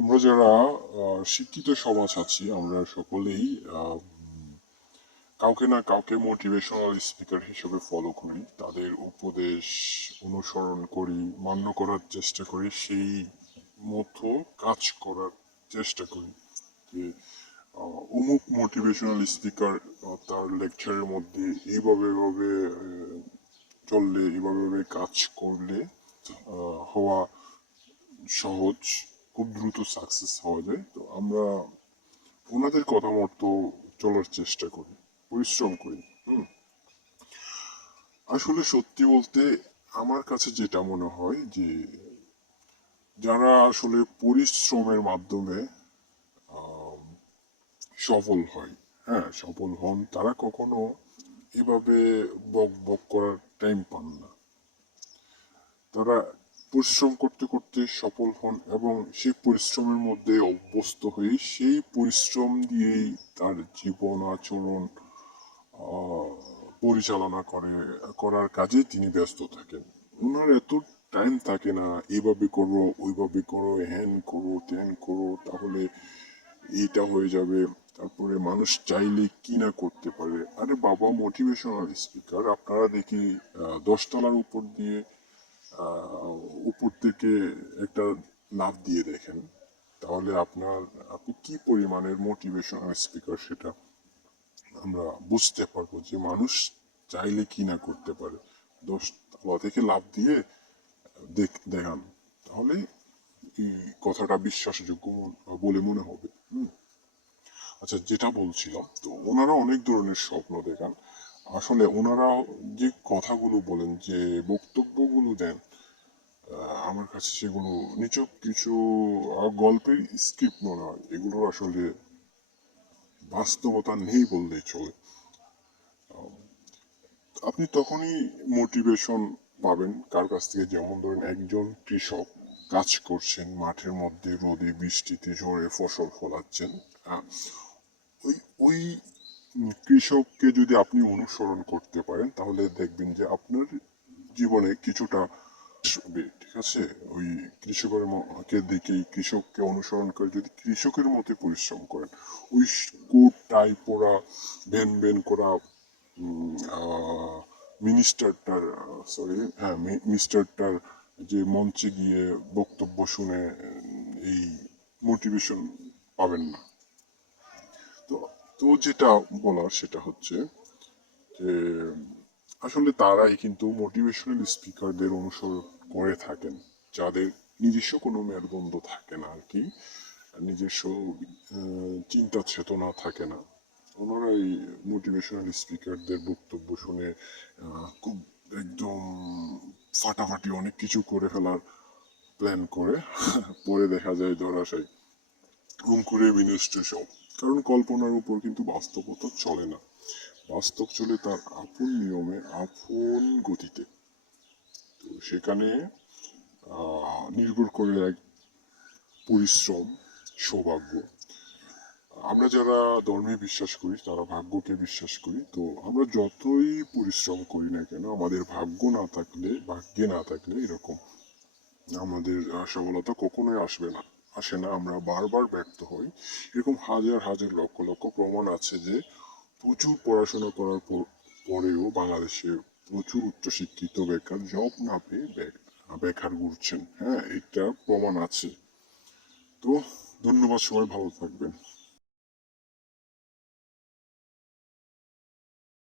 আমরা যারা শিক্ষিত সমাজ আছি, আমরা সকলেই কাউকে না কাউকে মোটিভেশনাল স্পিকার হিসেবে ফলো করি, তাদের উপদেশ অনুসরণ করি, মান্য করার চেষ্টা করি, সেই মতো কাজ করার চেষ্টা করি। যে অমুক মোটিভেশনাল স্পিকার তার লেকচারের মধ্যে এইভাবে এভাবে চললে, এইভাবে কাজ করলে হওয়া সহজ। খুব দ্রুত সাকসেস হওয়া যায়, তো আমরা ওনাদের কথা মতো চলার চেষ্টা করি, পরিশ্রম করি আসলে সত্যি বলতে আমার কাছে যেটা মনে হয় যে, যারা আসলে পরিশ্রমের মাধ্যমে সফল হয় হ্যাঁ সফল হন, তারা কখনো এভাবে বক বক করার টাইম পান না। তারা পরিশ্রম করতে করতে সফল হন এবং সেই পরিশ্রমের মধ্যে অভ্যস্ত হয়ে সেই পরিশ্রম দিয়েই তার জীবন আচরণ পরিচালনা করে, করার কাজে তিনি ব্যস্ত থাকেন। ওনার এত টাইম থাকে না এভাবে করো, ওইভাবে করো হ্যান করো ত্যান করো, তাহলে এইটা হয়ে যাবে। তারপরে মানুষ চাইলে কি না করতে পারে? আরে বাবা মোটিভেশনাল স্পিকার আপনারা দেখি দশতলার উপর দিয়ে উপর থেকে একটা লাভ দিয়ে দেখেন। তাহলে আপনার, আপনি কি পরিমাণের মোটিভেশনাল স্পিকার সেটা আমরা বুঝতে পারব যে মানুষ চাইলে কি না করতে পারে। দশ থেকে লাভ দিয়ে দেখ, দেখান। তাহলে এই কথাটা বিশ্বাসযোগ্য বলে মনে হবে। আচ্ছা যেটা বলছিলাম, তো ওনারা অনেক ধরনের স্বপ্ন দেখান। আসলে ওনারা যে কথাগুলো বলেন যে বক্তব্যগুলো দেন। আমার কাছে সেগুলো নিচক কিছু গল্পের স্ক্রিপ্ট মনে হয়। এগুলোর আসলে বাস্তবতা নেই বললেই চলে। আপনি তখনই মোটিভেশন পাবেন কার কাছ থেকে। যেমন ধরেন একজন কৃষক কাজ করছেন, মাঠের মধ্যে রোদে বৃষ্টিতে ঝড়ে ফসল ফলাচ্ছেন। ওই ওই কৃষককে যদি আপনি অনুসরণ করতে পারেন, তাহলে দেখবেন যে আপনার জীবনে কিছুটা আসবে ঠিক আছে? ওই কৃষকের দেখে কৃষককে অনুসরণ করে যদি কৃষকের মতো পরিশ্রম করেন, ওই কোট টাই পরা ভ্যান ভ্যান করা মিনিস্টারটার, সরি হ্যাঁ মি- মিস্টারটার যে মঞ্চে গিয়ে বক্তব্য শুনে, এই মোটিভেশন পাবেন না। তো তো যেটা বলার সেটা হচ্ছে যে আসলে তারাই কিন্তু মোটিভেশনাল স্পিকারদের অনুসরণ করে থাকেন, যাদের নিজস্ব কোনো মেরুদণ্ড থাকে না আর কি নিজস্ব চিন্তা চেতনা থাকে না। ওনারা এই মোটিভেশনাল স্পিকারদের বক্তব্য শুনে খুব একদম ফাটাফাটি অনেক কিছু করে ফেলার প্ল্যান করে। পরে দেখা যায় ধরাশায়ী ঘুম করে বিনষ্ট সব কারণ কল্পনার উপর কিন্তু বাস্তবতা চলে না। বাস্তব চলে তার আপন নিয়মে, আপন গতিতে। তো সেখানে নির্ভর করে এক পরিশ্রম, সৌভাগ্য। আমরা যারা ধর্মে বিশ্বাস করি, তারা ভাগ্যকে বিশ্বাস করি, তো আমরা যতই পরিশ্রম করি না কেন, আমাদের ভাগ্য না থাকলে, ভাগ্যে না থাকলে এরকম আমাদের সফলতা কখনোই আসবে না, আসে না। আমরা বারবার ব্যর্থ হই। এরকম হাজার হাজার লক্ষ লক্ষ প্রমাণ আছে যে প্রচুর পড়াশোনা করার পর- পরেও বাংলাদেশে প্রচুর উচ্চশিক্ষিত বেকার জব না পেয়ে বেক- বেকার ঘুরছেন। হ্যাঁ এটা প্রমাণ আছে। তো ধন্যবাদ সবাই, ভালো থাকবেন।